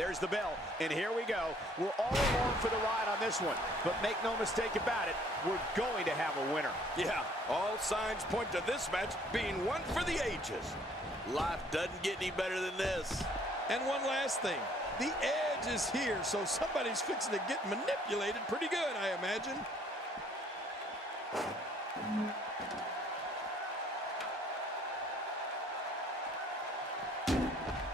There's the bell, and here we go. We're all along for the ride on this one, but make no mistake about it, we're going to have a winner. Yeah, all signs point to this match being one for the ages. Life doesn't get any better than this. And one last thing, the edge is here, so somebody's fixing to get manipulated pretty good, I imagine.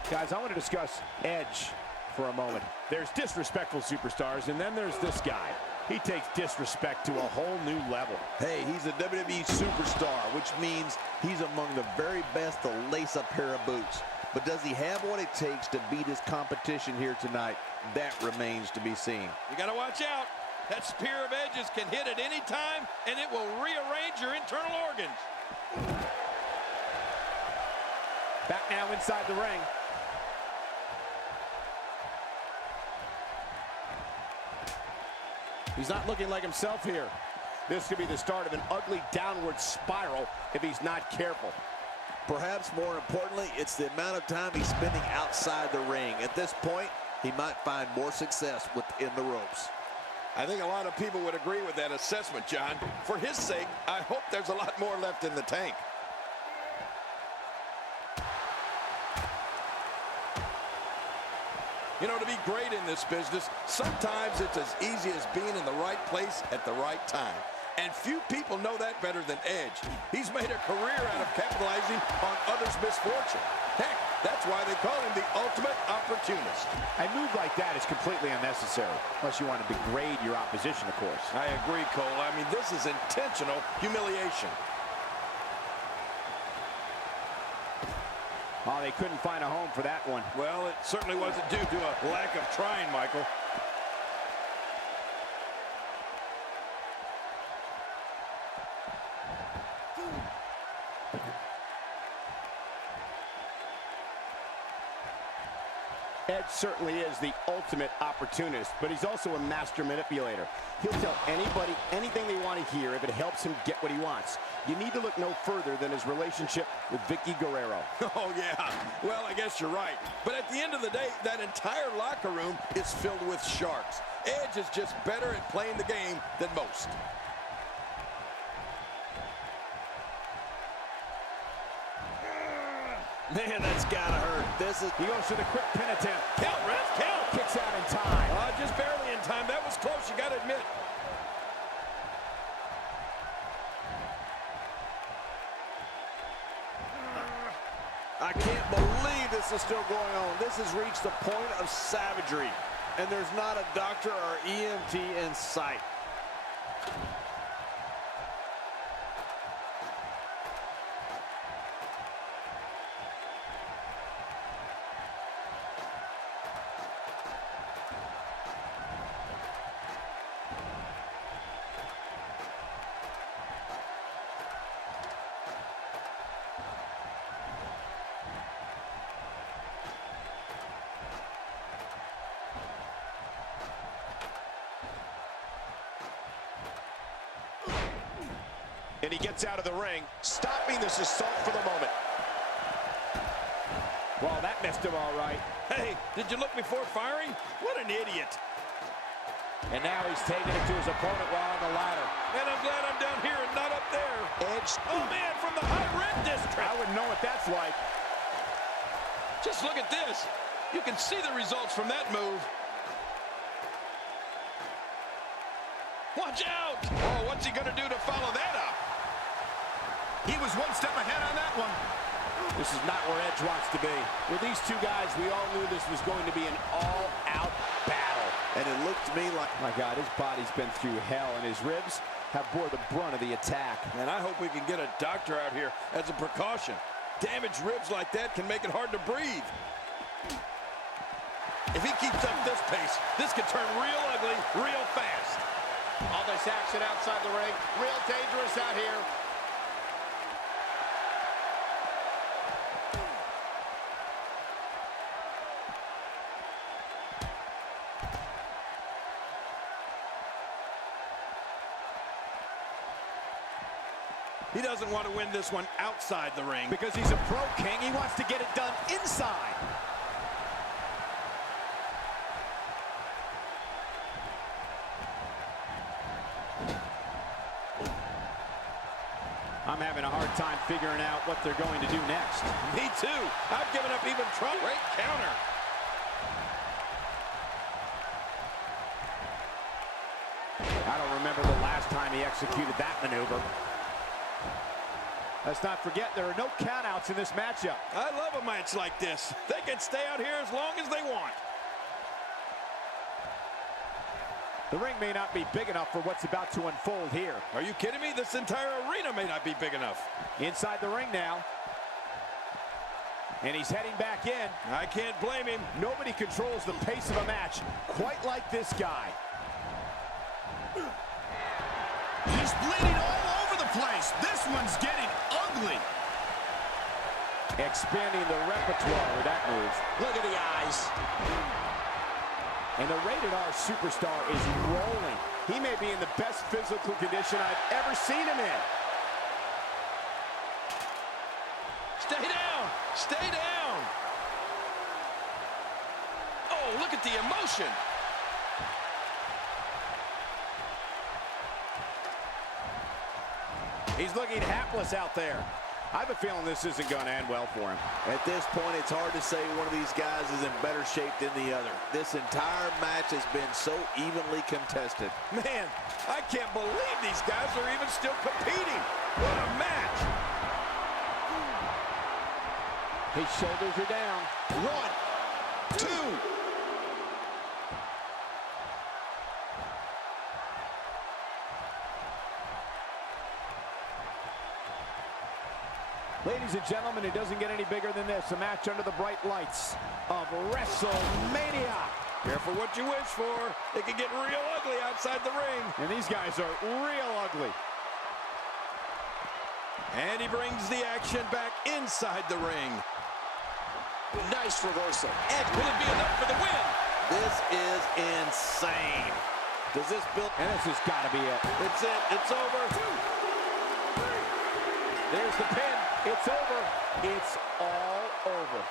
Guys, I want to discuss Edge for a moment. There's disrespectful superstars, and then there's this guy. He takes disrespect to a whole new level. Hey, he's a WWE superstar, which means he's among the very best to lace a pair of boots. But does he have what it takes to beat his competition here tonight? That remains to be seen. You got to watch out. That spear of Edge's can hit at any time, and it will rearrange your internal organs. Back now inside the ring. He's not looking like himself here. This could be the start of an ugly downward spiral if he's not careful. Perhaps more importantly, it's the amount of time he's spending outside the ring. At this point, he might find more success within the ropes. I think a lot of people would agree with that assessment, John. For his sake, I hope there's a lot more left in the tank. You know, to be great in this business, sometimes it's as easy as being in the right place at the right time. And few people know that better than Edge. He's made a career out of capitalizing on others' misfortune. Heck, that's why they call him the ultimate opportunist. A move like that is completely unnecessary, unless you want to degrade your opposition, of course. I agree, Cole. I mean, this is intentional humiliation. Oh, they couldn't find a home for that one. Well, it certainly wasn't due to a lack of trying, Michael. Edge certainly is the ultimate opportunist, but he's also a master manipulator. He'll tell anybody anything they want to hear if it helps him get what he wants. You need to look no further than his relationship with Vicky Guerrero. Oh, yeah. Well, I guess you're right. But at the end of the day, that entire locker room is filled with sharks. Edge is just better at playing the game than most. Man, that's gotta hurt. He goes for the quick pin attempt. Count, ref, count. Kicks out in time. Just barely in time. That was close, you gotta admit. I can't believe this is still going on. This has reached the point of savagery, and there's not a doctor or EMT in sight. And he gets out of the ring, stopping this assault for the moment. Well, that missed him all right. Hey, did you look before firing? What an idiot. And now he's taking it to his opponent while on the ladder. And I'm glad I'm down here and not up there. Edge. Oh, man, from the high red district. I wouldn't know what that's like. Just look at this. You can see the results from that move. Watch out. Oh, what's he going to do to follow that up? He was one step ahead on that one. This is not where Edge wants to be. With these two guys, we all knew this was going to be an all-out battle. And it looked to me like, my God, his body's been through hell, and his ribs have bore the brunt of the attack. And I hope we can get a doctor out here as a precaution. Damaged ribs like that can make it hard to breathe. If he keeps up this pace, this could turn real ugly real fast. All this action outside the ring, real dangerous out here. He doesn't want to win this one outside the ring. Because he's a pro king, he wants to get it done inside. I'm having a hard time figuring out what they're going to do next. Me too. I've given up even trying. Great counter. I don't remember the last time he executed that maneuver. Let's not forget there are no countouts in this matchup. I love a match like this. They can stay out here as long as they want. The ring may not be big enough for what's about to unfold here. Are you kidding me? This entire arena may not be big enough. Inside the ring now. And he's heading back in. I can't blame him. Nobody controls the pace of a match quite like this guy. He's bleeding all over the place. This one's getting ugly. Expanding the repertoire with that move. Look at the eyes. And the Rated R superstar is rolling. He may be in the best physical condition I've ever seen him in. Stay down. Stay down. Oh, look at the emotion. He's looking hapless out there. I have a feeling this isn't going to end well for him. At this point, it's hard to say one of these guys is in better shape than the other. This entire match has been so evenly contested. Man, I can't believe these guys are even still competing. What a match. His shoulders are down. 1, 2. Ladies and gentlemen, it doesn't get any bigger than this. A match under the bright lights of WrestleMania. Careful what you wish for. It can get real ugly outside the ring. And these guys are real ugly. And he brings the action back inside the ring. Nice reversal. Edge, will it be enough for the win? This is insane. Does this build? And this has got to be it. It's it. It's over. There's the pin. It's over. It's all over.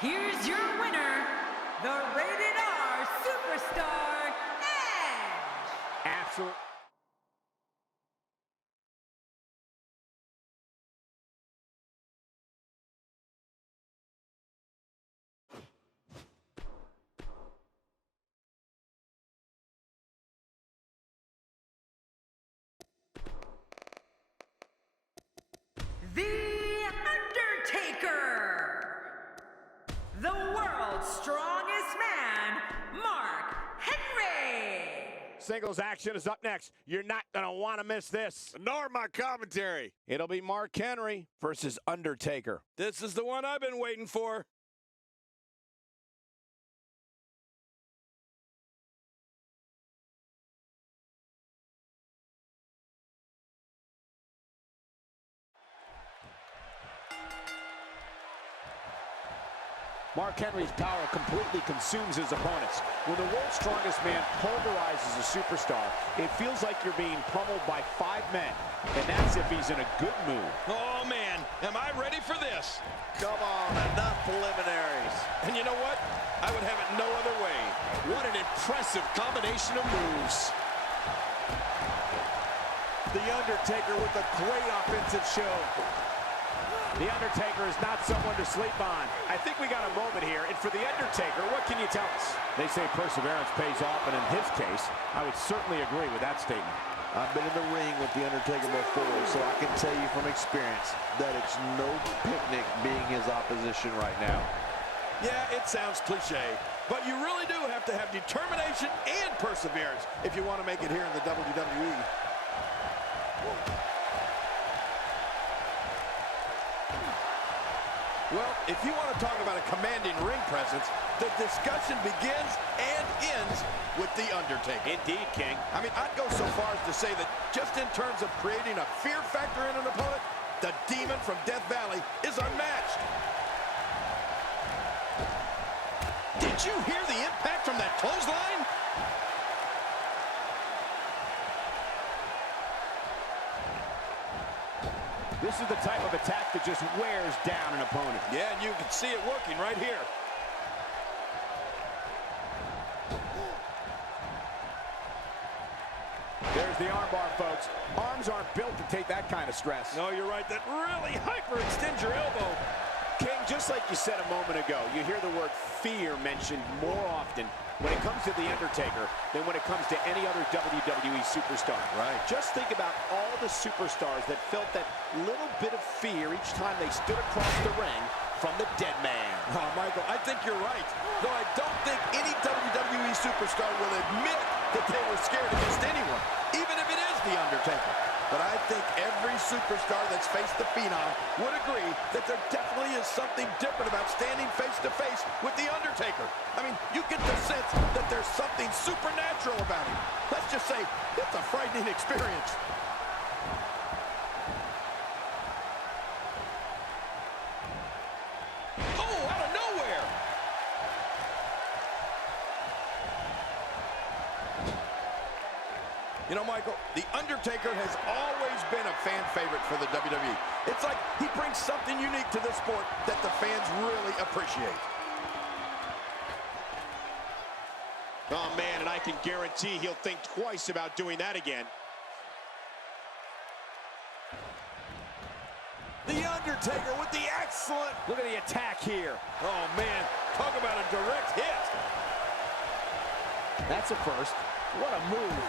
Here's your winner, the Rated R Superstar, Edge. Absolutely. The Undertaker. The world's strongest man, Mark Henry. Singles action is up next. You're not going to want to miss this. Nor my commentary. It'll be Mark Henry versus Undertaker. This is the one I've been waiting for. Mark Henry's power completely consumes his opponents. When the world's strongest man pulverizes a superstar, it feels like you're being pummeled by 5 men. And that's if he's in a good mood. Oh, man, am I ready for this? Come on, enough preliminaries. And you know what? I would have it no other way. What an impressive combination of moves. The Undertaker with a great offensive show. The Undertaker is not someone to sleep on. I think we got a moment here, and for The Undertaker, what can you tell us? They say perseverance pays off, and in his case, I would certainly agree with that statement. I've been in the ring with The Undertaker before, so I can tell you from experience that it's no picnic being his opposition right now. Yeah, it sounds cliche, But you really do have to have determination and perseverance if you want to make it here in the WWE. Well, if you want to talk about a commanding ring presence, the discussion begins and ends with The Undertaker. Indeed, King. I mean, I'd go so far as to say that just in terms of creating a fear factor in an opponent, the Demon from Death Valley is unmatched. Did you hear the impact from that clothesline? This is the type of attack that just wears down an opponent. Yeah, and you can see it working right here. There's the armbar, folks. Arms aren't built to take that kind of stress. No, you're right. That really hyperextends your elbow. King, just like you said a moment ago, you hear the word fear mentioned more often when it comes to The Undertaker than when it comes to any other WWE superstar. Right. Just think about all the superstars that felt that little bit of fear each time they stood across the ring from the dead man. Oh, Michael, I think you're right. Though I don't think any WWE superstar will admit that they were scared against anyone, even if it is The Undertaker. But I think every superstar that's faced the Phenom would agree that there definitely is something different about standing face-to-face with The Undertaker. I mean, you get the sense that there's something supernatural about him. Let's just say it's a frightening experience. Oh, out of nowhere! You know, Michael, The Undertaker has always been a fan favorite for the WWE. It's like he brings something unique to the sport that the fans really appreciate. Oh, man, and I can guarantee he'll think twice about doing that again. The Undertaker with the excellent... Look at the attack here. Oh, man, talk about a direct hit. That's a first. What a move.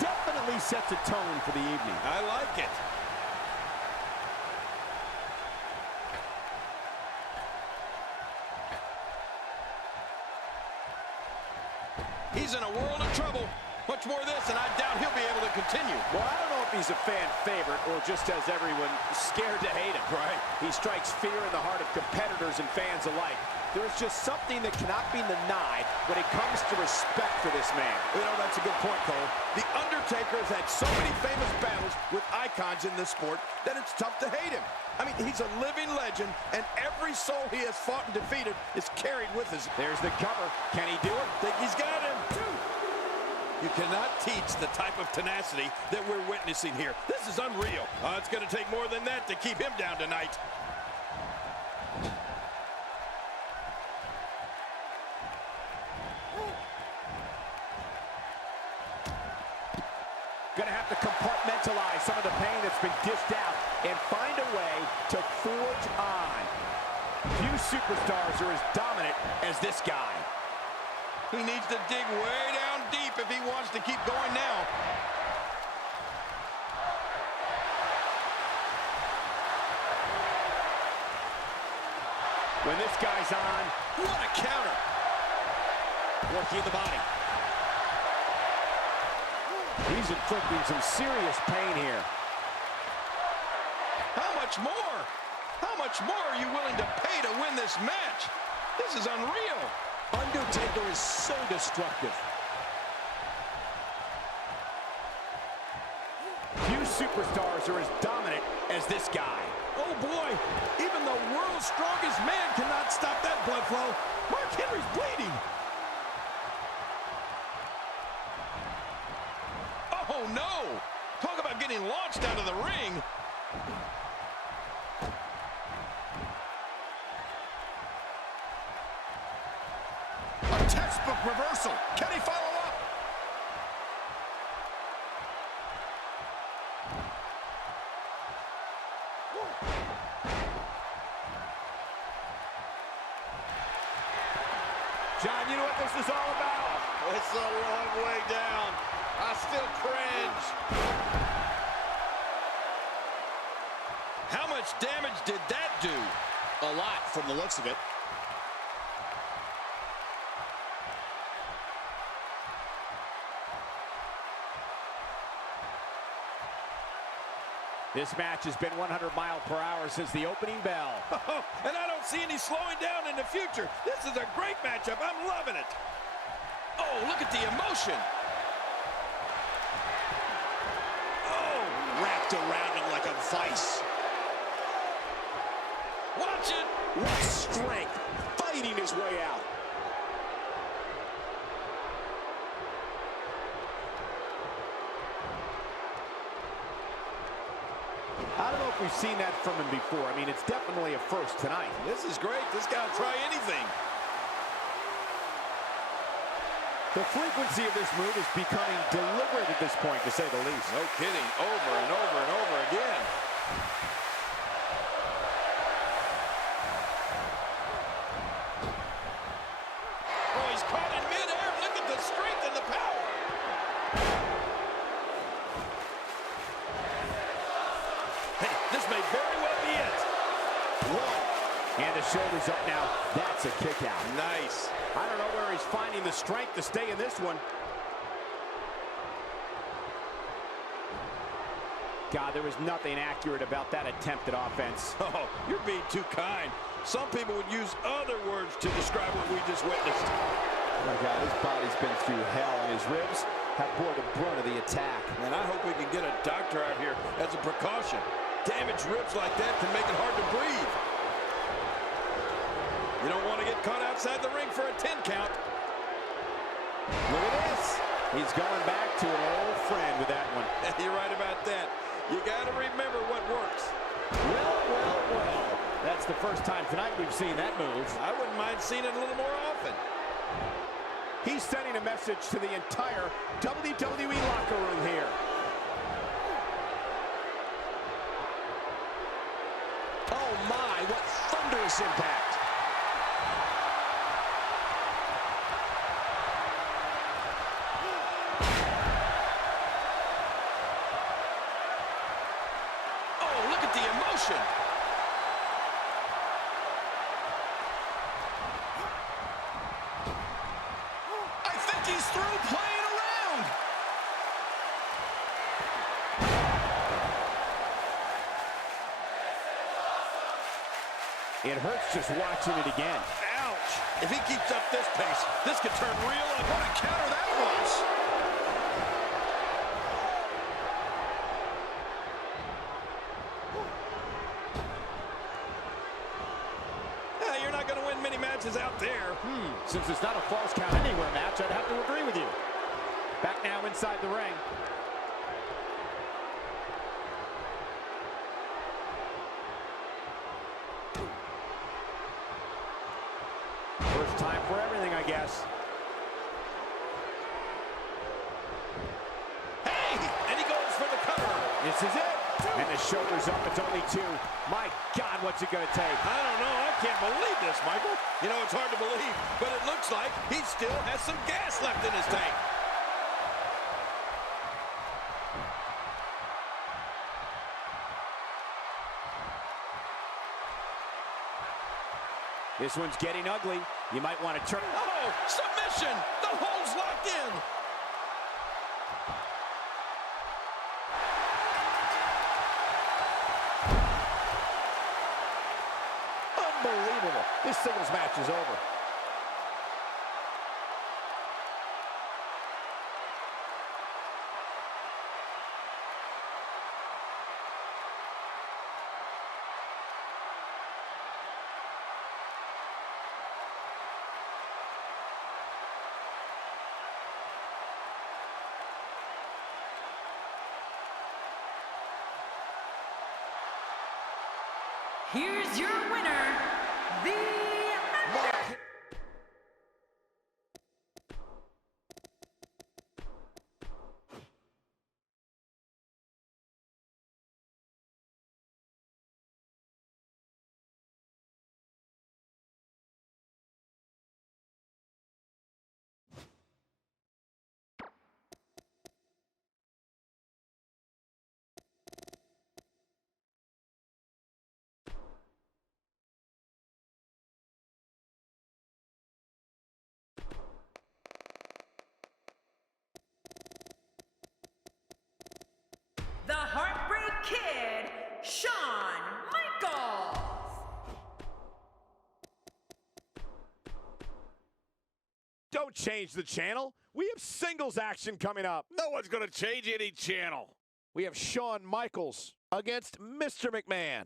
Definitely sets a tone for the evening. I like it. He's in a world of trouble. Much more of this, and I doubt he'll be able to continue. Well, I don't know if he's a fan favorite or just has everyone scared to hate him. Right. He strikes fear in the heart of competitors and fans alike. There's just something that cannot be denied when it comes to respect for this man. You know, that's a good point, Cole. The Undertaker has had so many famous battles with icons in this sport that it's tough to hate him. I mean, he's a living legend, and every soul he has fought and defeated is carried with us. There's the cover. Can he do it? Think he's got him. You cannot teach the type of tenacity that we're witnessing here. This is unreal. It's going to take more than that to keep him down tonight. Going to have to compartmentalize some of the pain that's been dished out and find a way to forge on. Few superstars are as dominant as this guy. He needs to dig way down deep if he wants to keep going now. When this guy's on, What a counter. working the body. He's inflicting some serious pain here. How much more? How much more are you willing to pay to win this match? This is unreal. Undertaker is so destructive. Few superstars are as dominant as this guy. Oh boy, even the world's strongest man cannot stop that blood flow. Mark Henry's bleeding. Oh no! Talk about getting launched out of the ring. A textbook reversal. Can he follow up? John, you know what this is all about? It's a long way down. I still cringe. How much damage did that do? A lot from the looks of it. This match has been 100 miles per hour since the opening bell. And I don't see any slowing down in the future. This is a great matchup. I'm loving it. Oh, look at the emotion. Oh, Wrapped around him like a vice. watch it. What strength, fighting his way out. I don't know if we've seen that from him before. I mean, it's definitely a first tonight. This is great. This guy will try anything. The frequency of this move is becoming deliberate at this point, to say the least. No kidding. Over and over and over again. Oh, he's caught in midair. Look at the strength and the power. Hey, this may very well be it. One. And the shoulder's up now. That's a kick out. Nice. I don't know where he's finding the strength to stay in this one. God, there was nothing accurate about that attempted offense. Oh, you're being too kind. Some people would use other words to describe what we just witnessed. Oh my God, his body's been through hell, and his ribs have bore the brunt of the attack. And I hope we can get a doctor out here as a precaution. Damaged ribs like that can make it hard to breathe. You don't want to get caught outside the ring for a 10 count. Look at this. He's going back to an old friend with that one. You're right about that. You got to remember what works. Well, well, well. That's the first time tonight we've seen that move. I wouldn't mind seeing it a little more often. He's sending a message to the entire WWE locker room here. Oh my, what thunderous impact. Oh, look at the emotion. I think he's through playing around. It hurts just watching it again. Ouch. If he keeps up this pace, this could turn real ugly. What a counter that was. You're not going to win many matches out there. Since it's not a false count anywhere match, I'd have to agree with you. Back now inside the ring. First time for everything, I guess. Hey, and he goes for the cover. This is it. And the shoulder's up. It's only two. My God, what's it going to take? I don't know. I can't believe this, Michael. You know, it's hard to believe, but it looks like he still has some gas left in his tank. This one's getting ugly. You might want to turn. Oh, submission. The hold's locked in. Unbelievable. This singles match is over. Here's your winner, the change the channel. We have singles action coming up. No one's going to change any channel. We have Shawn Michaels against Mr. McMahon.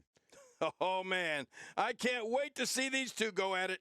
Oh, man. I can't wait to see these two go at it.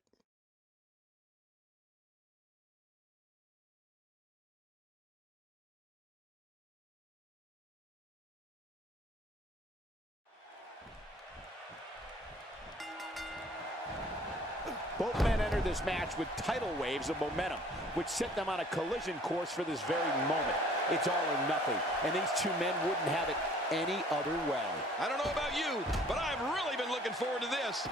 Both men enter this match with tidal waves of momentum, which set them on a collision course for this very moment. It's all or nothing, and these two men wouldn't have it any other way. I don't know about you, but I've really been looking forward to this.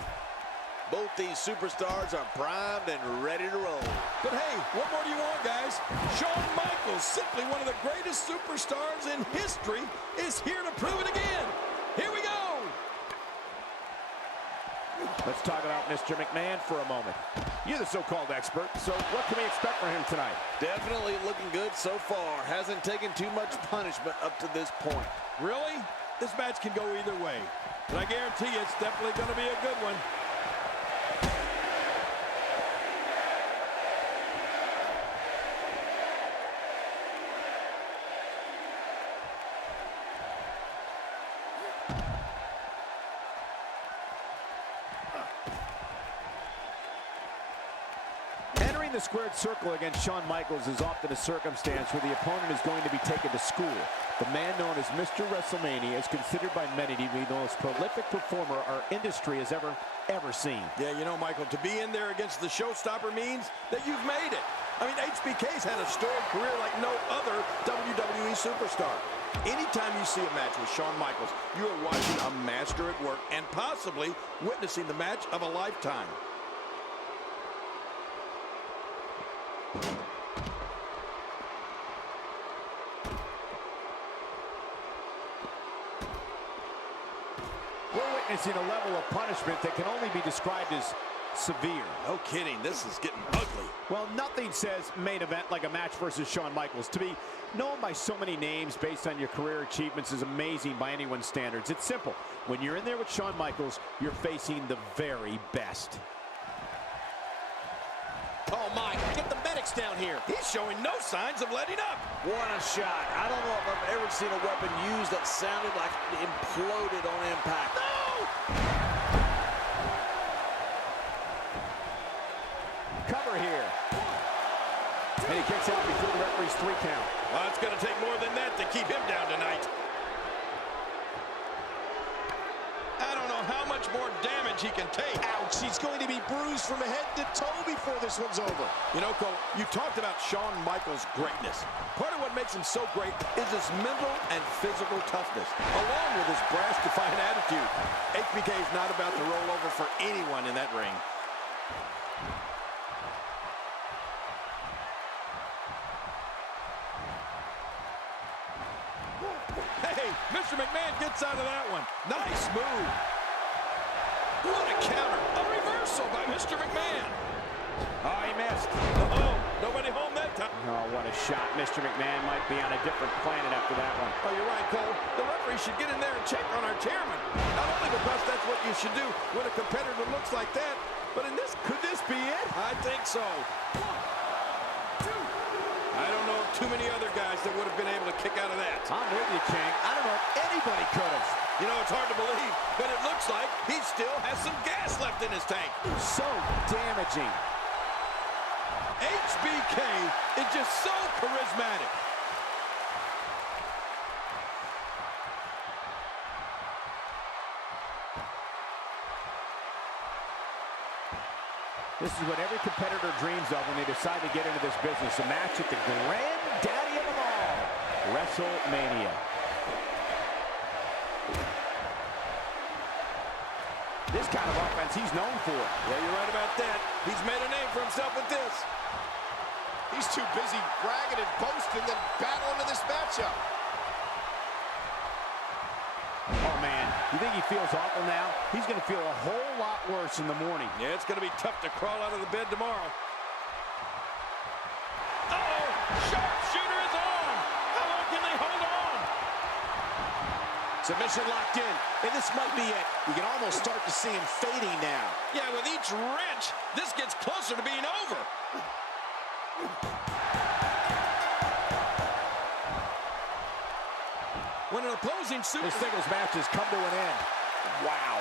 Both these superstars are primed and ready to roll. But hey, what more do you want, guys? Shawn Michaels, simply one of the greatest superstars in history, is here to prove it again. Here we go. Let's talk about Mr. McMahon for a moment. You're the so-called expert, so what can we expect from him tonight? Definitely looking good so far. Hasn't taken too much punishment up to this point. Really? This match can go either way. But I guarantee you it's definitely going to be a good one. The squared circle against Shawn Michaels is often a circumstance where the opponent is going to be taken to school. The man known as Mr. WrestleMania is considered by many to be the most prolific performer our industry has ever seen. Yeah, you know, Michael, to be in there against the showstopper means that you've made it. I mean, HBK's had a storied career like no other WWE superstar. Anytime you see a match with Shawn Michaels, you are watching a master at work and possibly witnessing the match of a lifetime. We're witnessing a level of punishment that can only be described as severe. No kidding, this is getting ugly. Well, nothing says main event like a match versus Shawn Michaels. To be known by so many names based on your career achievements is amazing by anyone's standards. It's simple. When you're in there with Shawn Michaels, you're facing the very best. Oh, my. Get the medics down here. He's showing no signs of letting up. What a shot. I don't know if I've ever seen a weapon used that sounded like it imploded on impact. No! Cover here. And he kicks out before the referee's 3 count. Well, it's going to take more than that to keep him down tonight. I don't know how much more damage he can take. Ouch, he's going to be bruised from head to toe before this one's over. You know, Cole, you talked about Shawn Michaels' greatness. Part of what makes him so great is his mental and physical toughness, along with his brass, defiant attitude. HBK is not about to roll over for anyone in that ring. Hey, Mr. McMahon gets out of that one. Nice move. What a counter. A reversal by Mr. McMahon. Oh, he missed. Oh, nobody home that time. Oh, what a shot. Mr. McMahon might be on a different planet after that one. Oh, you're right, Cole. The referee should get in there and check on our chairman. Not only because that's what you should do when a competitor looks like that, but in this, could this be it? I think so. I don't know of too many other guys that would have been able to kick out of that. I'm with you, King. I don't know if anybody could have. You know, it's hard to believe, but it looks like he still has some gas left in his tank. So damaging. HBK is just so charismatic. This is what every competitor dreams of when they decide to get into this business. A match at the granddaddy of them all, WrestleMania. This kind of offense he's known for. Yeah, you're right about that. He's made a name for himself with this. He's too busy bragging and boasting than battling in this matchup. Oh, man, you think he feels awful now? He's going to feel a whole lot worse in the morning. Yeah, it's going to be tough to crawl out of the bed tomorrow. Uh-oh! Sharpshooter is on! How long can they hold on? Submission locked in, and this might be it. You can almost start to see him fading now. Yeah, with each wrench, this gets closer to being over. when an opposing super... This singles match has come to an end. Wow.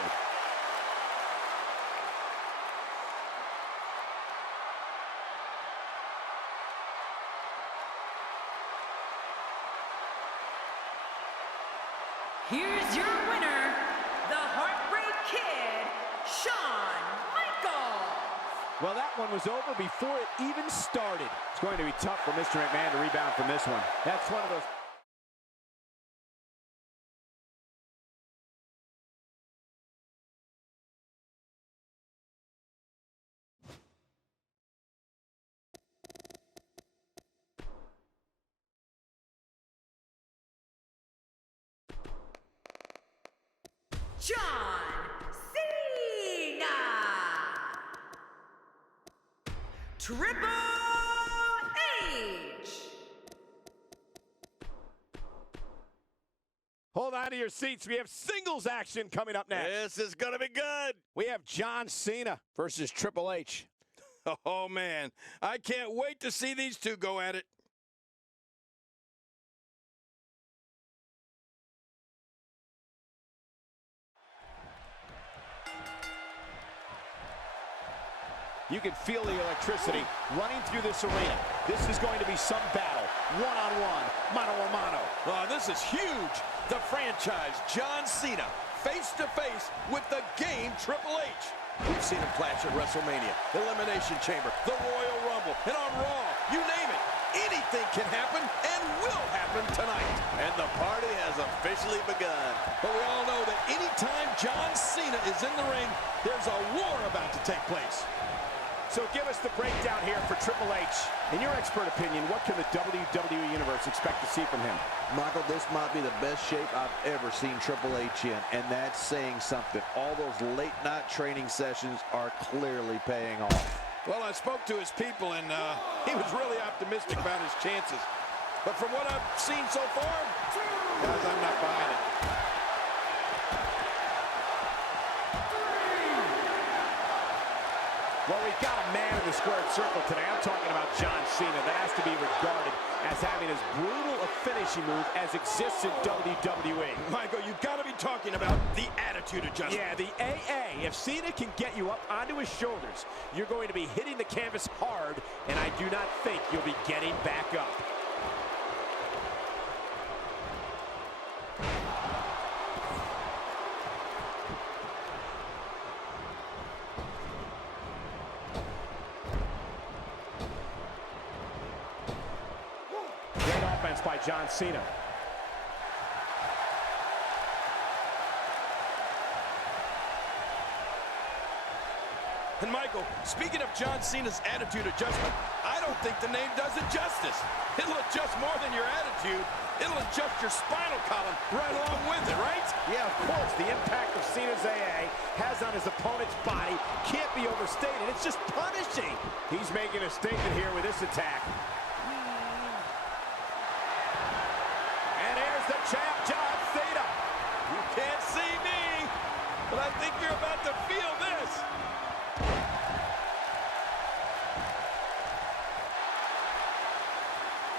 Here's your winner, the Heartbreak Kid, Shawn Michaels. Well, that one was over before it even started. It's going to be tough for Mr. McMahon to rebound from this one. That's one of those... John Cena. Triple H. Hold on to your seats. We have singles action coming up next. This is going to be good. We have John Cena versus Triple H. Oh, man. I can't wait to see these two go at it. You can feel the electricity running through this arena. This is going to be some battle. One-on-one, mano-a-mano. Oh, this is huge. The franchise, John Cena, face-to-face with the game Triple H. We've seen him clash at WrestleMania, Elimination Chamber, the Royal Rumble, and on Raw. You name it. Anything can happen and will happen tonight. And the party has officially begun. But we all know that anytime John Cena is in the ring, there's a war about to take place. So give us the breakdown here for Triple H. In your expert opinion, what can the WWE Universe expect to see from him? Michael, this might be the best shape I've ever seen Triple H in, and that's saying something. All those late-night training sessions are clearly paying off. Well, I spoke to his people, and he was really optimistic about his chances. But from what I've seen so far, guys, I'm not buying it. Well, we've got a man in the squared circle today. I'm talking about John Cena. That has to be regarded as having as brutal a finishing move as exists in WWE. Michael, you've got to be talking about the attitude adjustment. Yeah, the AA. If Cena can get you up onto his shoulders, you're going to be hitting the canvas hard, and I do not think you'll be getting back up. Great offense by John Cena. And Michael, speaking of John Cena's attitude adjustment, I don't think the name does it justice. It'll adjust more than your attitude. It'll adjust your spinal column right along with it, right? Yeah, of course. The impact of Cena's AA has on his opponent's body can't be overstated. It's just punishing. He's making a statement here with this attack. And here's the champ, John Cena. You can't see me, but I think you're about to feel this.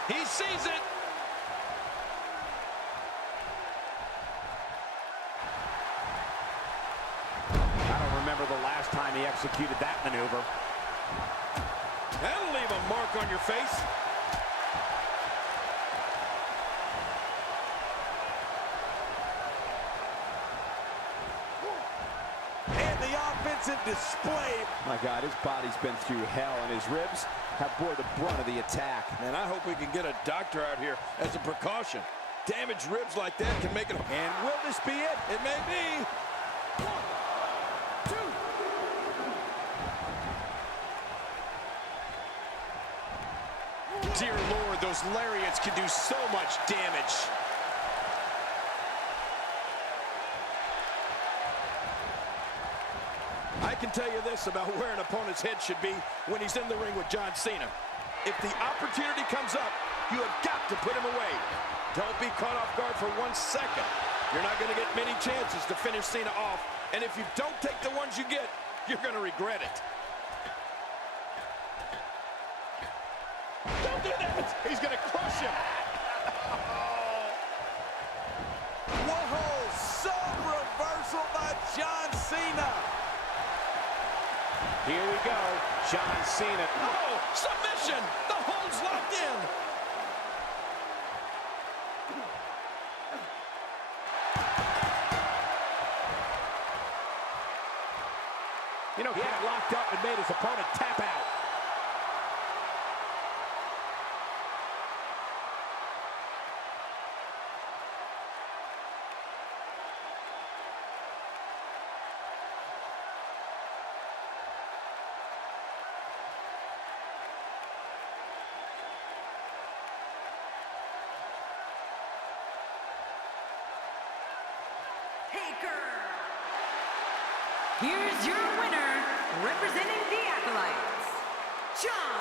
He sees it. I don't remember the last time he executed that maneuver. That'll leave a mark on your face. And the offensive display. My God, his body's been through hell, and his ribs have bore the brunt of the attack. Man, I hope we can get a doctor out here as a precaution. Damaged ribs like that can make it... And will this be it? It may be. 1, 2. Dear Lord, those lariats can do so much damage. I can tell you this about where an opponent's head should be when he's in the ring with John Cena. If the opportunity comes up, you have got to put him away. Don't be caught off guard for 1 second. You're not going to get many chances to finish Cena off. And if you don't take the ones you get, you're going to regret it. Don't do that! He's going to crush him. Here we go. John Cena. Oh, submission. The hold's locked in. You know, he had it locked up and made his opponent tap out. Here's your winner, representing the Acolytes, John